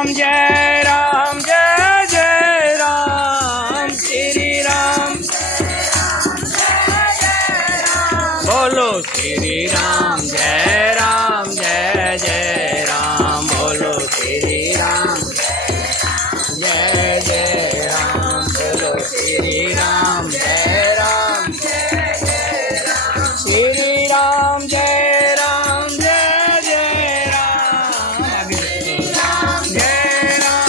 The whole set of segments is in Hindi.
राम जय राम जय जय राम श्री राम बोलो श्री राम जय जय राम बोलो श्री राम जय जय राम बोलो श्री राम जय राम श्री राम जय राम जय जय राम जय राम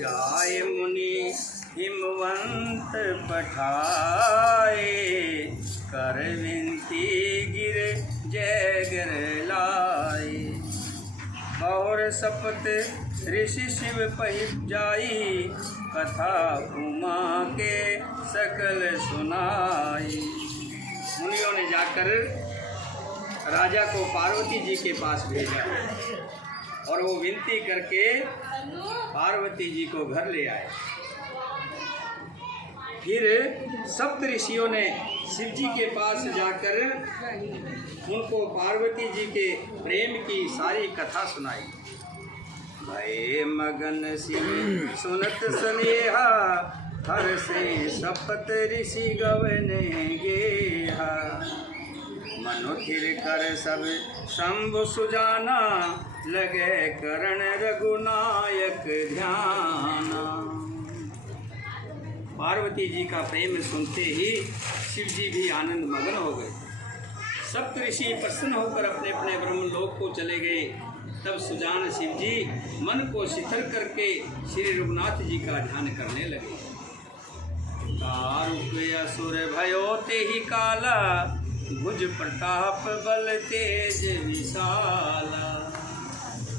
जाय मुनि हिमवंत पठाए कर विनती गिर जय गिर लाए और शपथ ऋषि शिव पहिप जाई कथा उमा के सकल सुनाई। मुनियों ने जाकर राजा को पार्वती जी के पास भेजा और वो विनती करके पार्वती जी को घर ले आए। फिर सप्त ऋषियों ने शिव जी के पास जाकर उनको पार्वती जी के प्रेम की सारी कथा सुनाई। भय मगन शिव सुनत स्नेहा हर से सपत ऋषि गवने गेहा मनु थिर कर सब शंभु सुजाना लगे करण रघुनायक ध्याना। पार्वती जी का प्रेम सुनते ही शिव जी भी आनंद मगन हो गए। सप्त ऋषि प्रसन्न होकर अपने अपने ब्रह्मलोक को चले गए। तब सुजान शिव जी मन को शिथिल करके श्री रघुनाथ जी का ध्यान करने लगे। दारुक असुर भयो ते ही काला भुज प्रताप बल तेज विशाला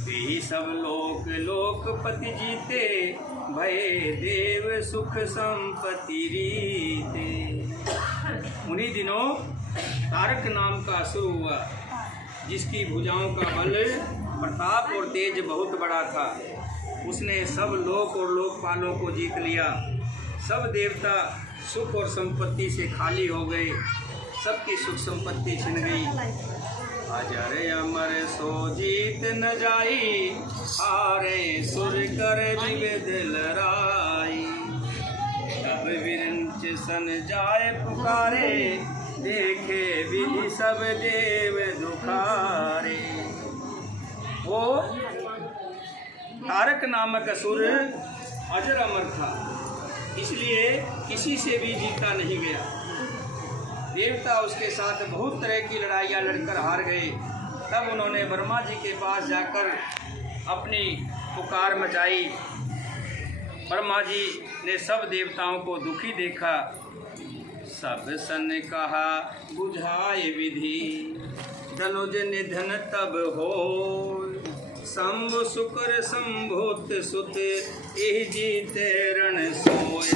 यही सब लोक लोकपति जीते भय देव सुख संपत्ति रीते। उन्हीं दिनों तारक नाम का असुर हुआ जिसकी भुजाओं का बल प्रताप और तेज बहुत बड़ा था। उसने सब लोक और लोकपालों को जीत लिया। सब देवता सुख और संपत्ति से खाली हो गए। सबकी सुख संपत्ति छिन गई। अजर अमर सो जीत न जाई हारे सुर कर विविध लड़ाई। तब विरंच सन जाए पुकारे देखे विधि सब देव दुखारे। वो तारक नामक असुर अजर अमर था, इसलिए किसी से भी जीता नहीं गया। देवता उसके साथ बहुत तरह की लड़ाइयाँ लड़कर हार गए। तब उन्होंने ब्रह्मा जी के पास जाकर अपनी पुकार मचाई। ब्रह्मा जी ने सब देवताओं को दुखी देखा। सब सन कहा बुझाए विधि धनुज निधन तब हो। शंभु शुक्र संभूत सुत एहि जीते रण सोय।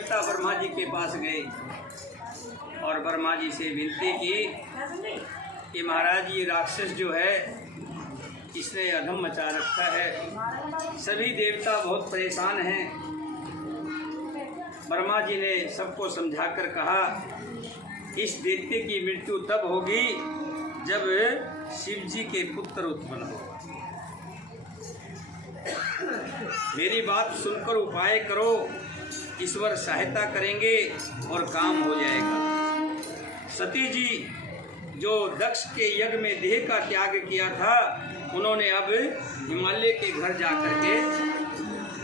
देवता ब्रह्मा जी के पास गए और ब्रह्मा जी से विनती की कि महाराज ये राक्षस जो है इसने अधम मचा रखा है, सभी देवता बहुत परेशान हैं। ब्रह्मा जी ने सबको समझाकर कहा इस दैत्य की मृत्यु तब होगी जब शिव जी के पुत्र उत्पन्न होगा। मेरी बात सुनकर उपाय करो, ईश्वर सहायता करेंगे और काम हो जाएगा। सती जी जो दक्ष के यज्ञ में देह का त्याग किया था, उन्होंने अब हिमालय के घर जाकर के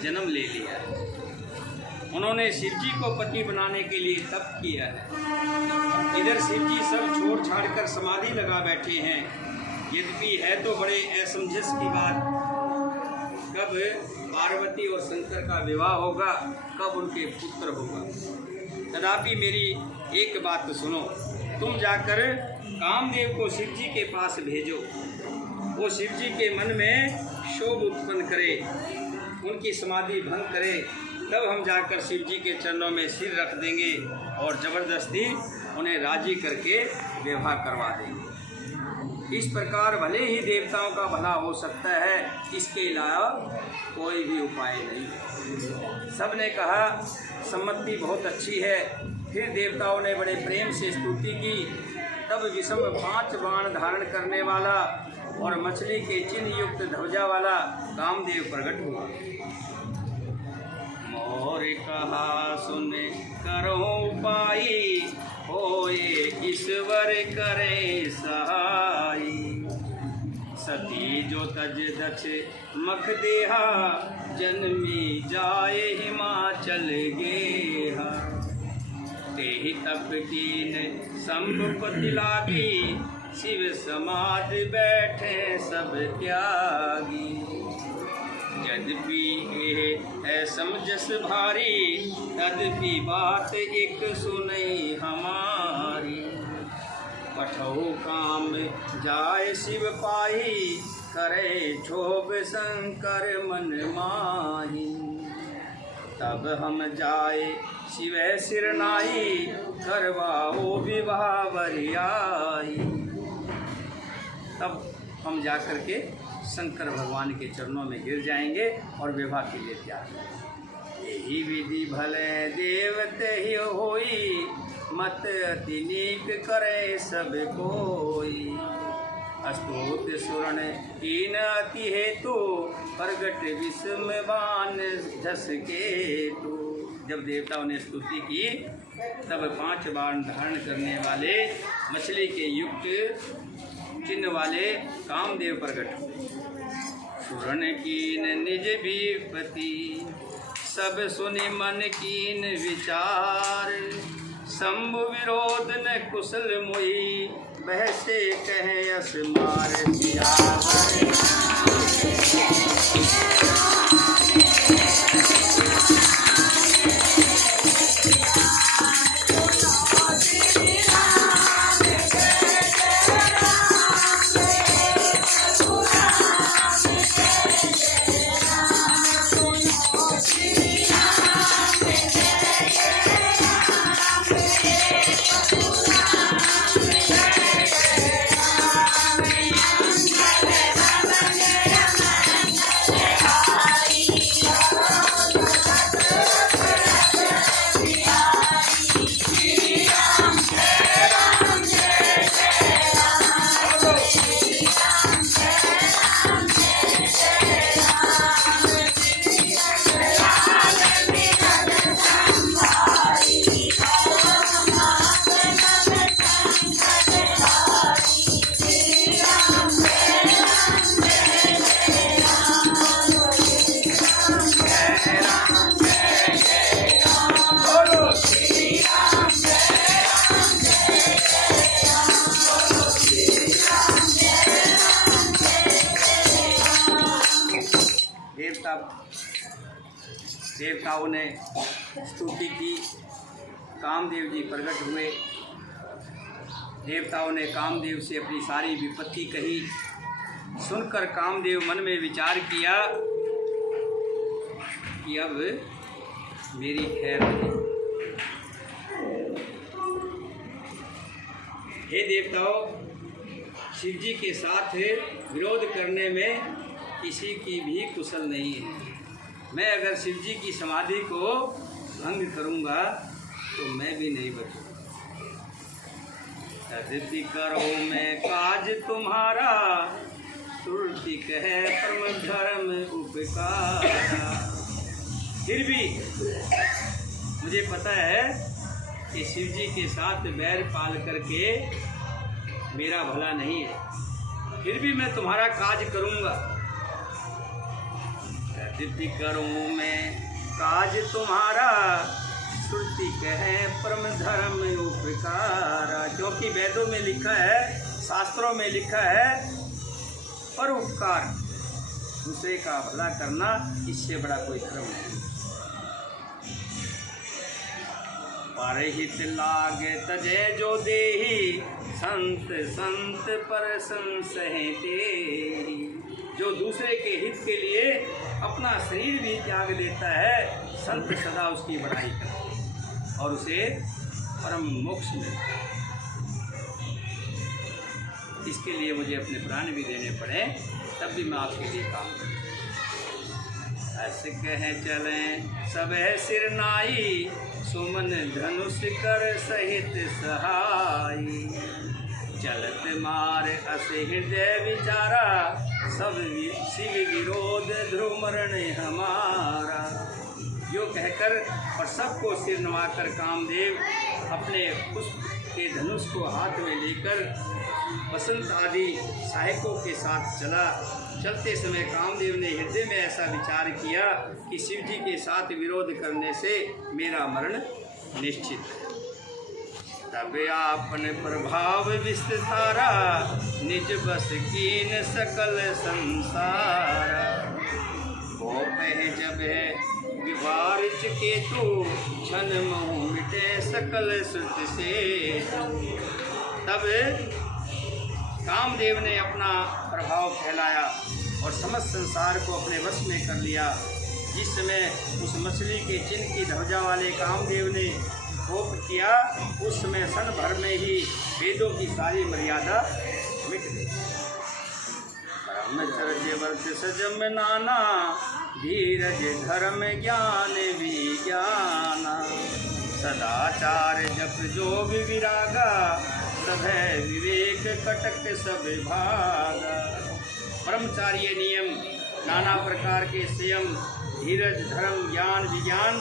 जन्म ले लिया है। उन्होंने शिव जी को पति बनाने के लिए तप किया है। इधर शिव जी सब छोड़ छाड़ कर समाधि लगा बैठे हैं। यद्यपि है तो बड़े असमंजस की बात, कब पार्वती और शंकर का विवाह होगा, कब उनके पुत्र होगा। तथापि मेरी एक बात सुनो, तुम जाकर कामदेव को शिव जी के पास भेजो, वो शिव जी के मन में शोभ उत्पन्न करे, उनकी समाधि भंग करे, तब हम जाकर शिव जी के चरणों में सिर रख देंगे और ज़बरदस्ती उन्हें राजी करके विवाह करवा देंगे। इस प्रकार भले ही देवताओं का भला हो सकता है, इसके अलावा कोई भी उपाय नहीं। सब ने कहा सम्मति बहुत अच्छी है। फिर देवताओं ने बड़े प्रेम से स्तुति की। तब विषम 5 बाण धारण करने वाला और मछली के चिन्ह युक्त ध्वजा वाला कामदेव प्रकट हुआ। मोर कहा सुन करो उपाय, होए ईश्वर करे सहाय। सती जो तज दक्ष मख देहा, जन्मी जाए हिमाचल गेहा। तेहि तप कीन संपत्ति लागी, शिव समाध बैठे सब त्यागी। यद्यपि है समझस भारी, तद्यपि बात एक सुनई हमारी। पठौ काम जाय शिव पाही, करे क्षोभ शंकर मन माही। तब हम जाए शिव सिरनाई, करवाओ विवाह वरियाई। तब हम जाकर के शंकर भगवान के चरणों में गिर जाएंगे और विवाह के लिए तैयार। यही विधि भले देवते ही होई, मत अति नीक करे सब कोई। अस्तोत सुरण कीन अति हेतु, प्रगट विषम बाण झस केतु। जब देवताओं ने स्तुति की, तब 5 बाण धारण करने वाले मछली के युक्त चिन्ह वाले कामदेव प्रकट हुए। सुरण कीन निज विपति, सब सुनि मन कीन विचार। शंभु विरोध न कुशल मुई, बहसे कहे यस मार सियावर। देवताओं ने स्तुति की, कामदेव जी प्रकट हुए। देवताओं ने कामदेव से अपनी सारी विपत्ति कही। सुनकर कामदेव मन में विचार किया कि अब मेरी खैर नहीं, हे देवताओं, शिव जी के साथ विरोध करने में किसी की भी कुशल नहीं है। मैं अगर शिव जी की समाधि को भंग करूंगा तो मैं भी नहीं बचूंगा। तदिति करो मैं काज तुम्हारा, तुलसी कहे परम धर्म उपकारा। फिर भी मुझे पता है कि शिव जी के साथ बैर पाल करके मेरा भला नहीं है, फिर भी मैं तुम्हारा काज करूँगा। यदि करूँ मैं काज तुम्हारा, श्रुति कहे परम धर्म उपकारा। क्योंकि वेदों में लिखा है, शास्त्रों में लिखा है, पर उपकार, दूसरे का भला करना, इससे बड़ा कोई धर्म नहीं। परहित लागे तजे जो देही, संत संत पर संसह तेहि। जो दूसरे के हित के लिए अपना शरीर भी त्याग देता है, संत सदा उसकी बड़ाई करते हैं और उसे परम मोक्ष मिलता है। इसके लिए मुझे अपने प्राण भी देने पड़े, तब भी मैं आपके लिए काम करूँ। ऐसे कहे चलें सब है सिर नाई, सुमन धनुष कर सहित सहाई। चलत मार अस हृदय विचारा, सब शिव विरोध ध्रुव मरण हमारा। यो कहकर और सबको सिर नवाकर कामदेव अपने पुष्प के धनुष को हाथ में लेकर बसंत आदि सहायकों के साथ चला। चलते समय कामदेव ने हृदय में ऐसा विचार किया कि शिव जी के साथ विरोध करने से मेरा मरण निश्चित है। तब आपन प्रभाव विस्तारा, निज बस कीन सकल संसार। वो पह जब है विवार केतु, क्षण मोह मिटे सकल श्रुत से। तब कामदेव ने अपना प्रभाव फैलाया और समस्त संसार को अपने वश में कर लिया। जिस समय उस मछली के चिन्ह की ध्वजा वाले कामदेव ने कोप किया, उस समय क्षण भर में ही वेदों की सारी मर्यादा मिट गई। ब्रह्मचर्य वर्त सजम नाना, धीरज धर्म ज्ञान विज्ञाना। सदाचार जप जोग विरागा, सभय विवेक कटक सब भागा। ब्रह्मचार्य नियम, नाना प्रकार के संयम, धीरज धर्म ज्ञान विज्ञान,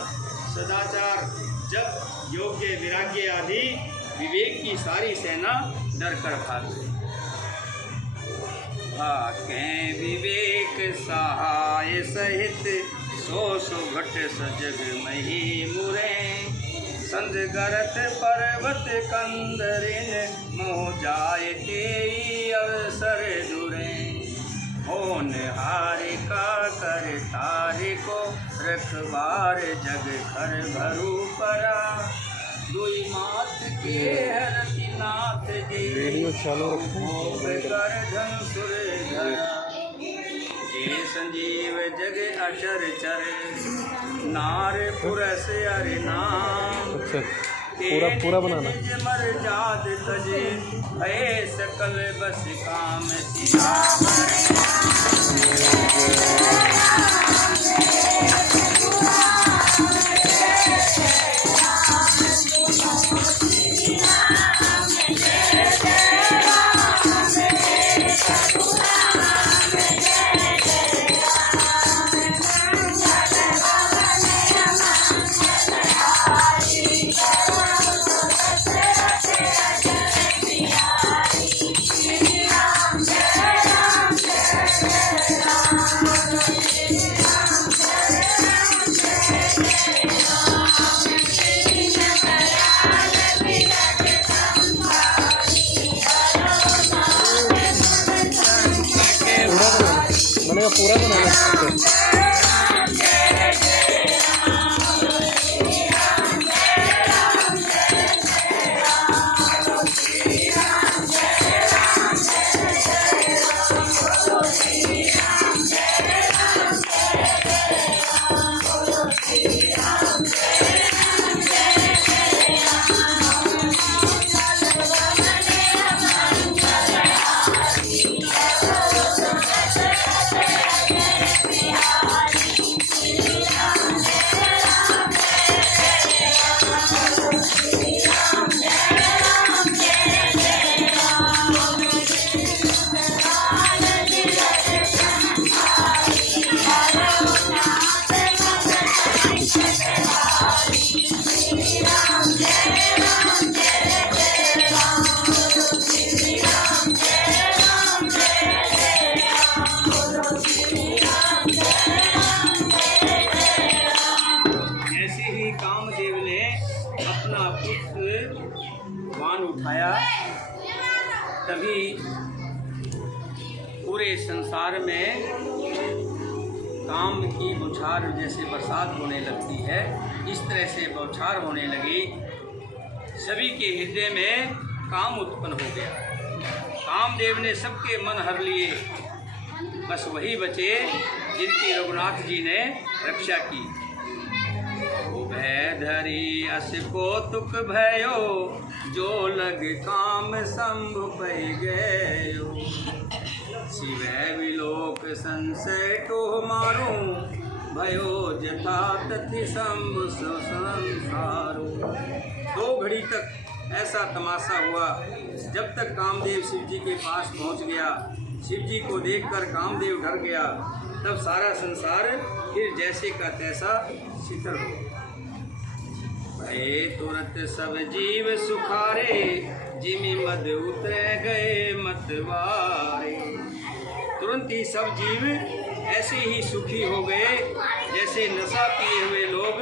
सदाचार जप योग्य विराग्य आदि विवेक की सारी सेना डर कर भाग गई। भागे विवेक सहाय सहित, सो घट सजग मही मुरे। संध गरत पर्वत कंदरिन, मोह जाय तेई अवसर दुरे। होन हारे का कर तारे को, रखबार जग कर भरू परा। दुई मात के हरति नाथ जी, भोग कर धन सुर धरा। जे संजीव जग अचर चर, नार पुरस अरि नाम। पूरा बनाना मर जात तजे, भय सकल बस काम सिया। पूरा बनाना। अपना पुत्र बाण उठाया, तभी पूरे संसार में काम की बौछार जैसे बरसात होने लगती है, इस तरह से बौछार होने लगी। सभी के हृदय में काम उत्पन्न हो गया। कामदेव ने सबके मन हर लिए, बस वही बचे जिनकी रघुनाथ जी ने रक्षा की। भय धरी अस कौतुक भयो, जो लग काम शंभु पै गयो। शिवै विलोक संशय तो मारूं, भयो जथा तथि शंभु संसारो। 2 घड़ी तक ऐसा तमाशा हुआ। जब तक कामदेव शिव जी के पास पहुंच गया, शिव जी को देखकर कामदेव डर गया, तब सारा संसार फिर जैसे का तैसा शीतल हो गया। भये तुरंत सब जीव सुखारे, जिमि मद उतरे गए मतवारे। तुरंत ही सब जीव ऐसे ही सुखी हो गए जैसे नशा पिए हुए लोग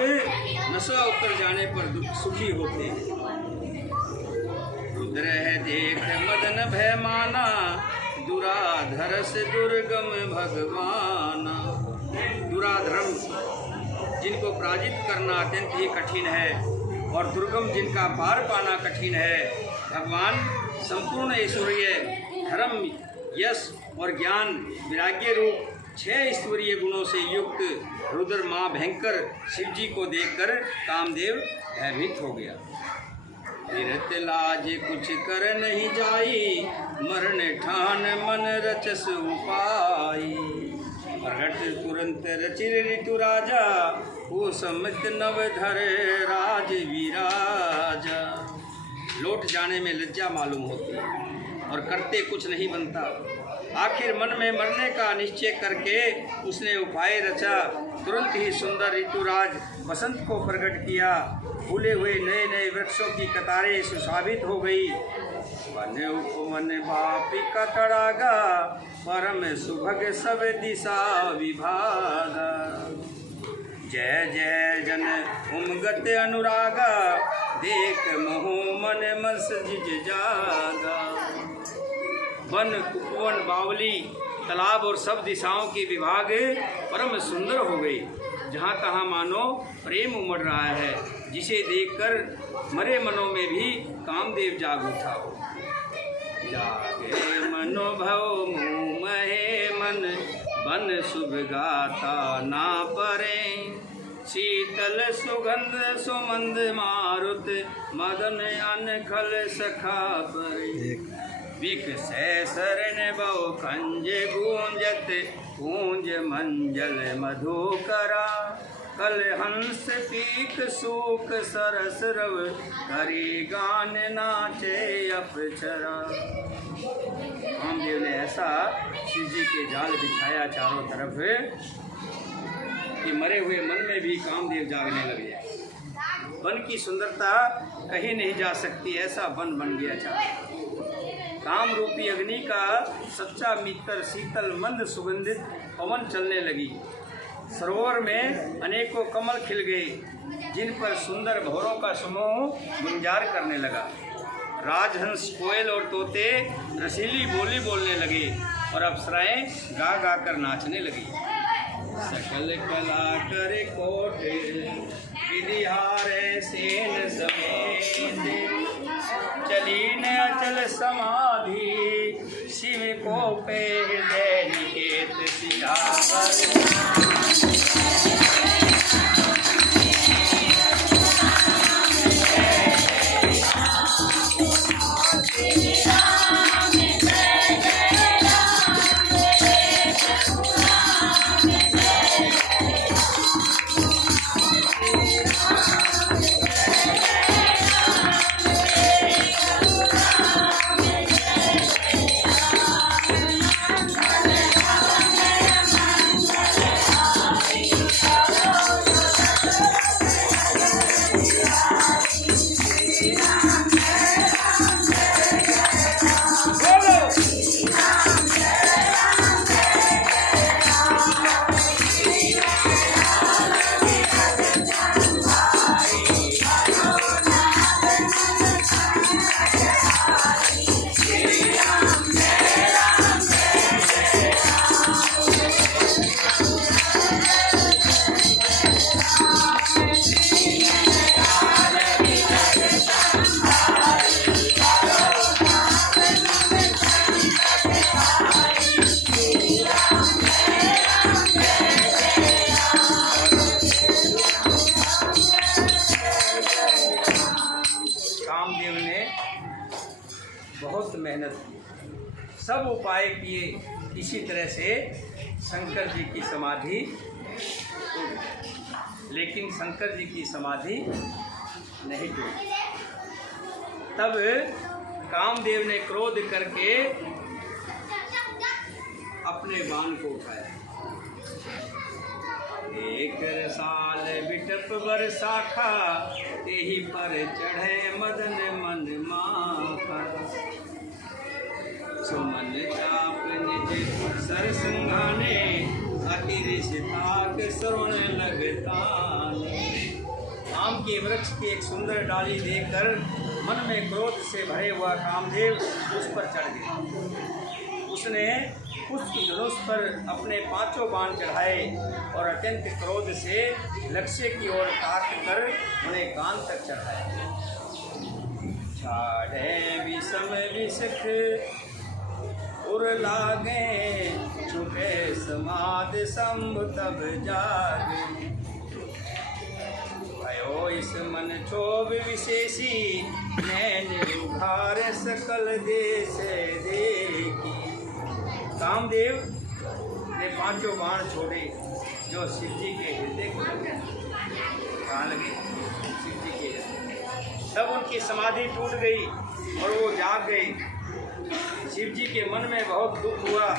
नशा उतर जाने पर सुखी होते हैं। रुद्र देख मदन भय माना, दुराधर से दुर्गम भगवाना। दुराधर्म जिनको पराजित करना अत्यंत ही कठिन है और दुर्गम जिनका पार पाना कठिन है, भगवान संपूर्ण ऐश्वर्य, धर्म, यश और ज्ञान, वैराग्य रूप 6 ईश्वरीय गुणों से युक्त रुद्र माँ भयंकर शिव जी को देखकर कामदेव भयभीत हो गया। तीरथ लाज कुछ कर नहीं जाई, मरण ठान मन रचस उपाई। प्रगट तुरंत रचिर ऋतु राजा, वो समित नव धर राज विराजा। लौट जाने में लज्जा मालूम होती है और करते कुछ नहीं बनता। आखिर मन में मरने का निश्चय करके उसने उपाय रचा। तुरंत ही सुंदर ऋतुराज बसंत को प्रकट किया। फूले हुए नए नए वृक्षों की कतारें सुशोभित हो गई। वन उपवन बापी का तड़ागा, परम सुभग सब दिशा विभागा। जय जय जन उमगत अनुरागा, देख मोह मन मस जिज जागा। वन उपवन बावली तालाब और सब दिशाओं के विभाग परम सुंदर हो गई। जहाँ तहाँ मानो प्रेम उमड़ रहा है, जिसे देखकर मरे मनों में भी कामदेव जाग उठा। जागे मनोभव मुँह महे मन, बन शुभ गाता ना परे। शीतल सुगंध सुमंद मारुत, मदन अनखल सखा परे। विख से शरण बहु खंज गूंजत, गूंज मंजल मधुकरा। कल हंस पीक सूक सरस रव, करी गान नाचे अप्सरा। कामदेव ने ऐसा शिव जी के जाल बिछाया चारों तरफ कि मरे हुए मन में भी कामदेव जागने लगे। वन की सुंदरता कहीं नहीं जा सकती, ऐसा वन बन गया चारों। काम रूपी अग्नि का सच्चा मित्र शीतल मंद सुगंधित पवन चलने लगी। सरोवर में अनेकों कमल खिल गए, जिन पर सुंदर भौरों का समूह गुंजार करने लगा। राजहंस, कोयल और तोते रसीली बोली बोलने लगे और अप्सराएं गा गा कर नाचने लगी। सकल कला कर कोट विधिहारे सेन समेत, चली न अचल समाधि, शिव को पे हृदय निकेत सिधावर। कामदेव ने बहुत मेहनत की, सब उपाय किए, इसी तरह से शंकर जी की समाधि टूटी, लेकिन शंकर जी की समाधि नहीं टूटी। तब कामदेव ने क्रोध करके अपने बाण को उठाया। एक साल बिटप बरसाखा, तेहि पर चढ़े मदन मन माखा। सुमन चाप निज सर संघाने, अति ऋषिताक श्रवण लगताने। आम के वृक्ष की एक सुंदर डाली देखकर मन में क्रोध से भरे हुआ कामदेव उस पर चढ़ गया। उसने उस धनुष पर अपने 5 बाण चढ़ाए और अत्यंत क्रोध से लक्ष्य की ओर ताक कर उन्हें कान तक चढ़ाया। छाड़े विषम विषख उर लागे, छुटे समाध संभ तब जागे। भयो इस मन क्षोभ विशेषी, नैन उघार सकल देश देखी। कामदेव ने 5 बाण छोड़े जो शिव जी के हृदय को लगे। कहाँ लगे? शिव जी के हृदय। तब उनकी समाधि टूट गई और वो जाग गए। शिव जी के मन में बहुत दुख हुआ।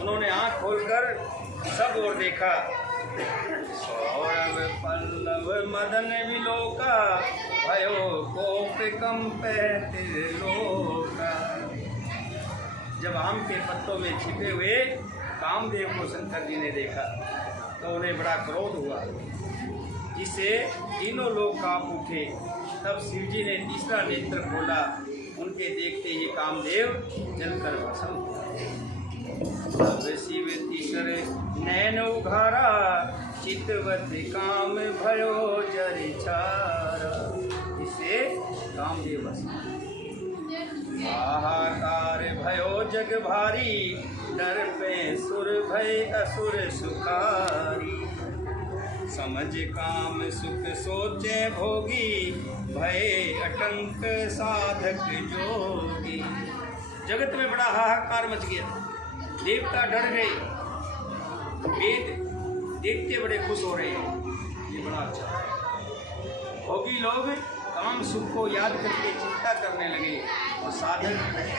उन्होंने आँख खोलकर सब ओर देखा। सौरभ पल्लव मदन विलोका, भयो कोप कंपे त्रिलोका। जब आम के पत्तों में छिपे हुए कामदेव को शंकर जी ने देखा तो उन्हें बड़ा क्रोध हुआ, जिससे तीनों लोग कांप उठे। तब शिव जी ने तीसरा नेत्र खोला। उनके देखते ही कामदेव जलकर भस्म हुआ। तब शिव तीसरे नैन उघारा, चितवती काम भयो जरि छारा। इससे कामदेव भस्म। हाहाकार भयो जग भारी, डर पे सुर भय असुर सुखारी। समझ काम सुख सोचे भोगी, भय अटंक साधक जोगी। जगत में बड़ा हाहाकार मच गया, देवता डर गए, वेद देखते बड़े खुश हो रहे हैं। ये बड़ा अच्छा है। भोगी लोग काम सुख को याद करके चिंता करने लगे और साधक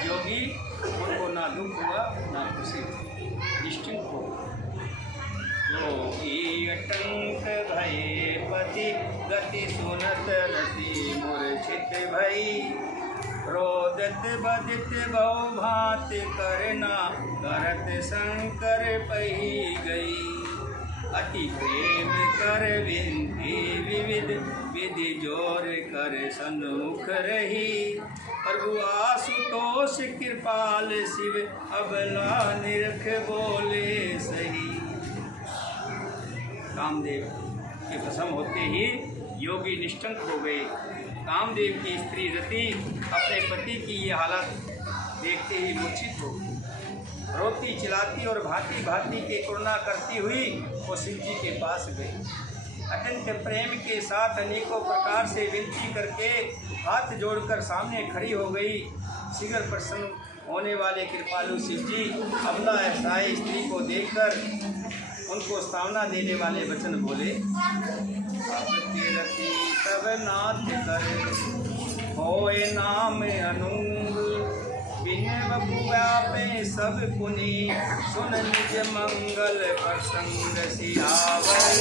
योगी उनको ना दुख हुआ ना खुशी, निश्चिंत हो। योगी अटंक भये पति, गति सुनत रति मूर्छित भई। क्रोधत बदित बहु भात करना, करत शंकर पही गई। अति प्रेम कर विनती विविध, विधि जोर कर सन्मुख रही। प्रभु आशुतोष कृपाल शिव, अबला निरख बोले सही। कामदेव के भस्म होते ही योगी निष्ठंक हो गए। कामदेव की स्त्री रति अपने पति की ये हालत देखते ही मूर्छित हो गई। रोती चिल्लाती और भांति भांति के करुणा करती हुई वो शिव जी के पास गई। अत्यंत प्रेम के साथ अनेकों प्रकार से विनती करके हाथ जोड़कर सामने खड़ी हो गई। शीघ्र प्रसन्न होने वाले कृपालु शिव जी अबला असहाय स्त्री को देखकर उनको सामना देने वाले वचन बोले। तब नाथ कर होए नाम अनूंग, बिन बपु व्यापे सब पुनि, सुन निज मंगल प्रसंग सियावर।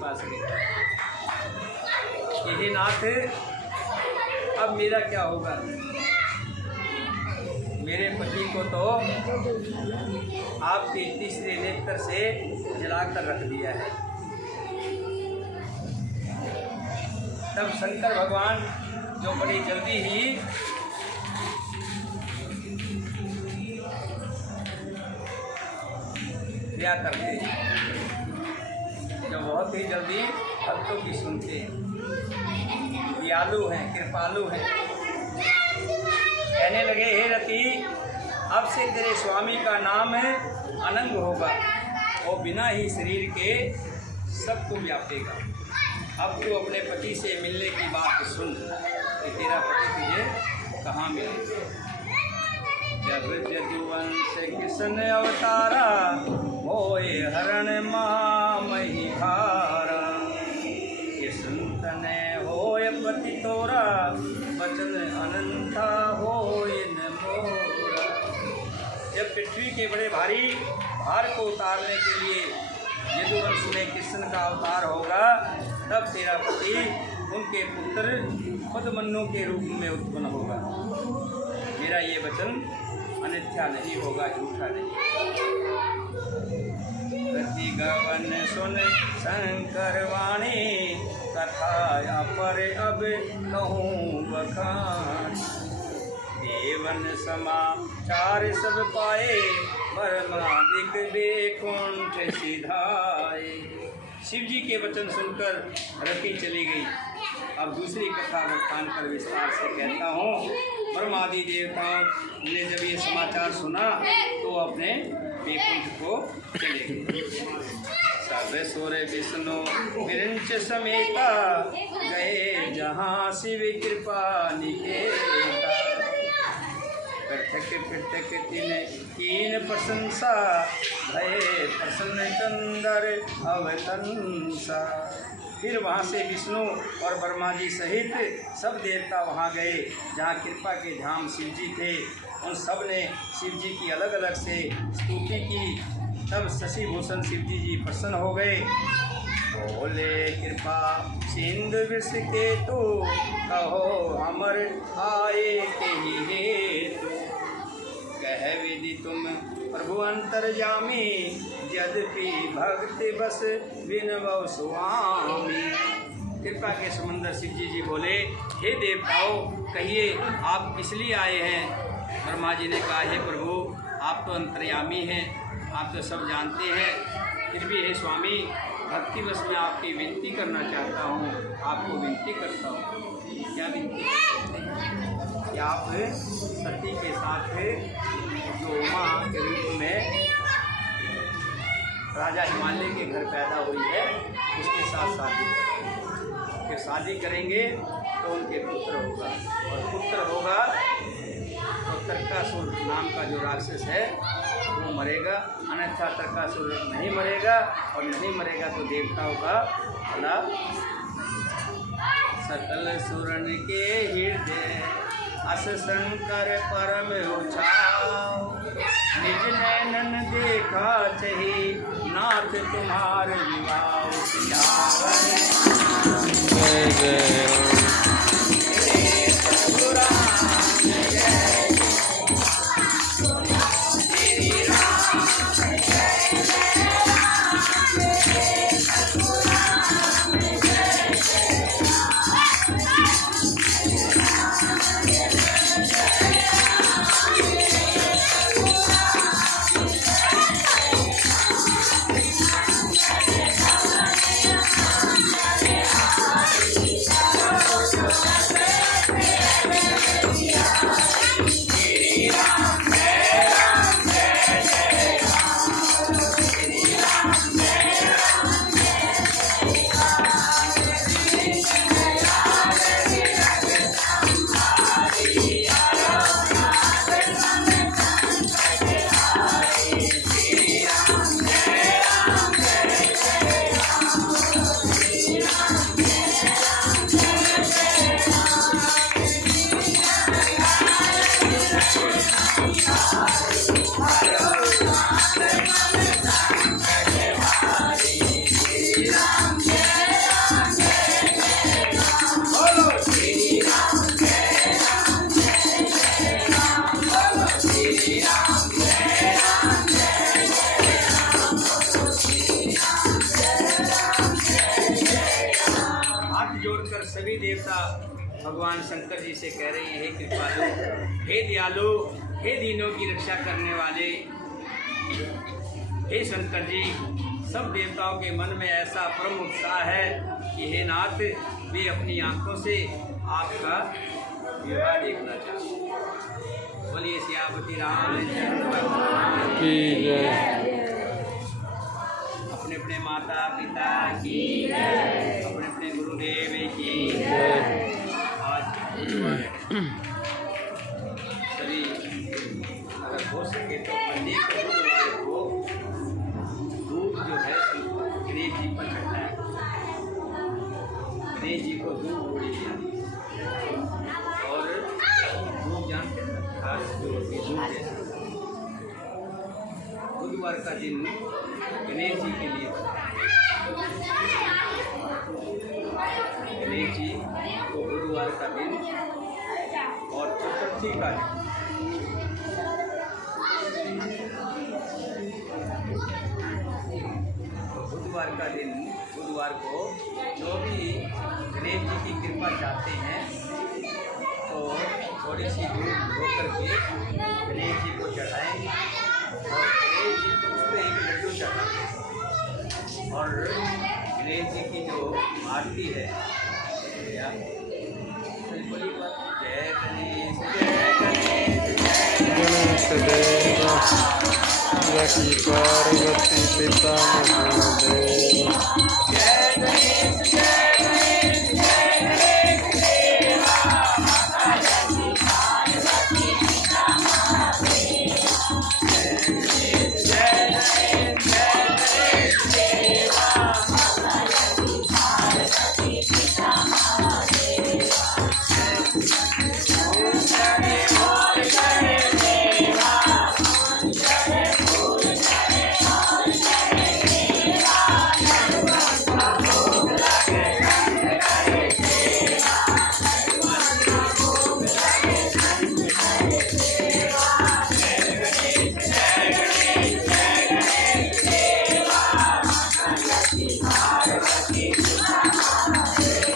पास गए कि हे नाथ, अब मेरा क्या होगा? मेरे पति को तो आपके तीसरे नेत्र से जलाकर रख दिया है। तब शंकर भगवान जो बड़ी जल्दी ही क्या करते, जो बहुत ही जल्दी भक्तों की सुनते हैं, दयालु हैं, कृपालु हैं। कहने लगे, हे रति, अब से तेरे स्वामी का नाम है अनंग होगा, वो बिना ही शरीर के सबको व्यापेगा। अब तू अपने पति से मिलने की बात सुन कि तेरा पति तुझे कहाँ मिलेगा। जब जदुवंश कृष्ण अवतारा, होए हरण महामही भारा। ये सुनतने होए पति तोरा, बचन अनंता होए न मोरा। जब पृथ्वी के बड़े भारी भार को उतारने के लिए यदुवंश में कृष्ण का अवतार होगा, तब तेरा पति उनके पुत्र पद्मनु के रूप में उत्पन्न होगा। मेरा ये वचन अनित्या नहीं होगा, झूठा नहीं। रति गवन सुन शंकर वाणी, कथा पर अब कहूँ बखान। देवन समाचार सब पाए, परमादिक बेकुंठ सिधाए। शिव जी के वचन सुनकर रति चली गई। अब दूसरी कथा बखान कर विस्तार से कहता हूँ। परमादि देवताओं ने जब ये समाचार सुना तो अपने बेकुंठ को चले गए। सब सुर विष्णु विरंच समेता, गए जहाँ शिव कृपा निकेता। पृथक पृथक तीन प्रशंसा, भय प्रसन्न चंदर अवतंसा। फिर वहाँ से विष्णु और ब्रह्मा जी सहित सब देवता वहाँ गए जहाँ कृपा के धाम शिव जी थे। उन सब ने शिव जी की अलग अलग से स्तुति की। तब शशि भूषण शिव जी प्रसन्न हो गए। बोले कृपा सिंधु विष के तो, कहो अमर आए के ही हेतु। कह विधि तुम प्रभु अंतर्यामी, यद्यपि भक्ति बस विनवो स्वामी। कृपा के समंदर शिव जी बोले, हे देवताओं, कहिए आप किस लिए आए हैं? ब्रह्मा जी ने कहा, हे प्रभु, आप तो अंतर्यामी हैं, आप तो सब जानते हैं। फिर भी हे स्वामी, भक्ति बस मैं आपकी विनती करना चाहता हूँ, आपको विनती करता हूँ। क्या विनती? कि आप सती के साथ जो उमा के रूप में राजा हिमालय के घर पैदा हुई है, उसके साथ शादी करेंगे। कि शादी करेंगे तो उनके पुत्र होगा, और पुत्र होगा तो तर्कासुर नाम का जो राक्षस है वो मरेगा, अन्यथा तर्कासुर नहीं मरेगा, और नहीं मरेगा तो देवताओं का भला। सकल सुरन के हृदय अस शंकर परम उछाओ। निज नैनन देखा चही, नाथ तुम्हार विवाह। जय जय भगवान शंकर जी से कह रही हैं, हे कृपालु, हे दयालु, हे दीनों की रक्षा करने वाले, हे शंकर जी, सब देवताओं के मन में ऐसा परम उत्साह है कि हे नाथ, वे अपनी आंखों से आपका विवाह देखना चाहते हैं। बोलिए सियापति रामचंद्र भगवान की जय। अपने अपने माता पिता की जय, अपने अपने गुरुदेव की जय। आज सभी अगर हो सके तो प्रत्येक गुरुवार को दूध जो है गणेश जी पर चढ़ाया। गणेश जी को दूध उड़ी और दूध जानते हैं ना, घास जो होती है दूध जैसे। बुधवार का दिन गणेश जी के लिए गणेश जी को गुरुवार का दिन और चतुर्थी का दिन बुधवार का दिन, बुधवार को जो भी गणेश जी की कृपा चाहते हैं तो थोड़ी सी दूध धो करके गणेश जी को चढ़ाएंगे और गणेश जी को उस पर एक लड्डू चढ़ाएंगे और गणेश जी की जो आरती है या बोली बात, जय गणेश जय गणेश गणेश देव रखी पार्वती पिता महादेव। जय गणेश जय गणेश जय गणेश देवा माता लक्ष्मी पार्वती पिता महादेव। जय गणेश जय गणेश जय गणेश देवा माता लक्ष्मी पार्वती पिता महादेव। ओम करे बोल करे देवा, ओम करे बोल करे बोल करे देवा, लड्डुआ भोग लगे संग करे देवा, लड्डुआ भोग लगे संग करे देवा। जय गणेश जय गणेश जय गणेश देवा, माता लक्ष्मी पार्वती पिता महादेव।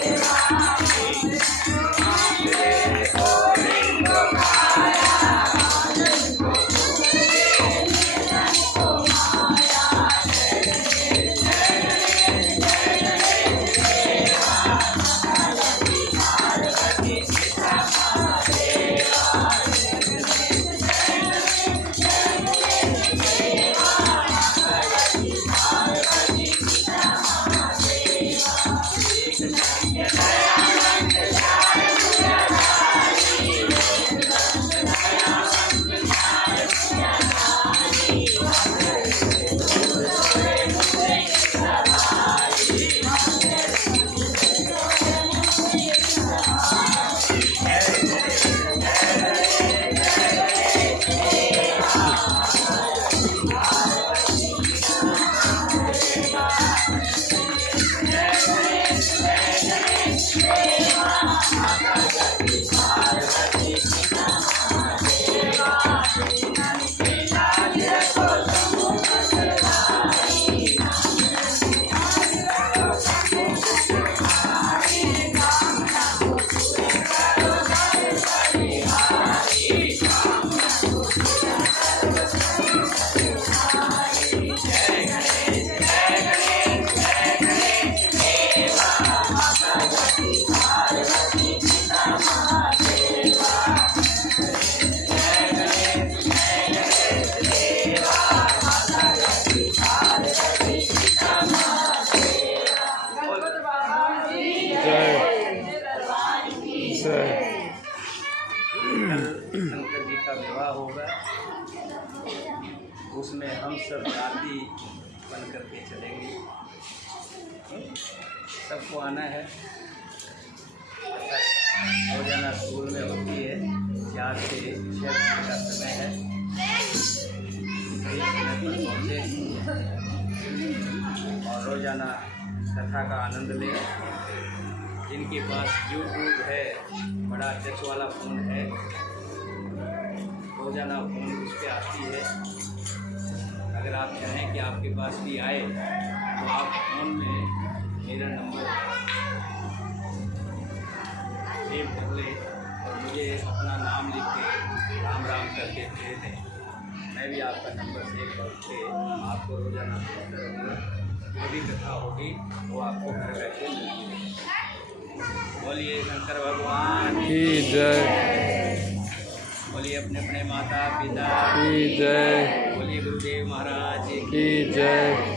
शंकर जी का विवाह होगा, उसमें हम सब राती बन करके चलेंगे। सबको आना है। रोजाना स्कूल में होती है, 4 से 6 का समय है। पहुँचे और रोजाना कथा का आनंद लें। जिनके पास यूट्यूब है, बड़ा टच वाला फ़ोन है, रोजाना फ़ोन उस पर आती है। अगर आप चाहें कि आपके पास भी आए तो आप फ़ोन में मेरा नंबर सेव कर ले और मुझे अपना नाम लिख के राम राम करके भेज दें। मैं भी आपका नंबर सेव करके आपको रोजाना भेजता रहूँगा। जो भी कथा होगी वो आपको घर बैठे मिलेगी। बोलिए शंकर भगवान की जय, बोलिए अपने अपने माता पिता की जय, बोलिए गुरुदेव महाराज की जय।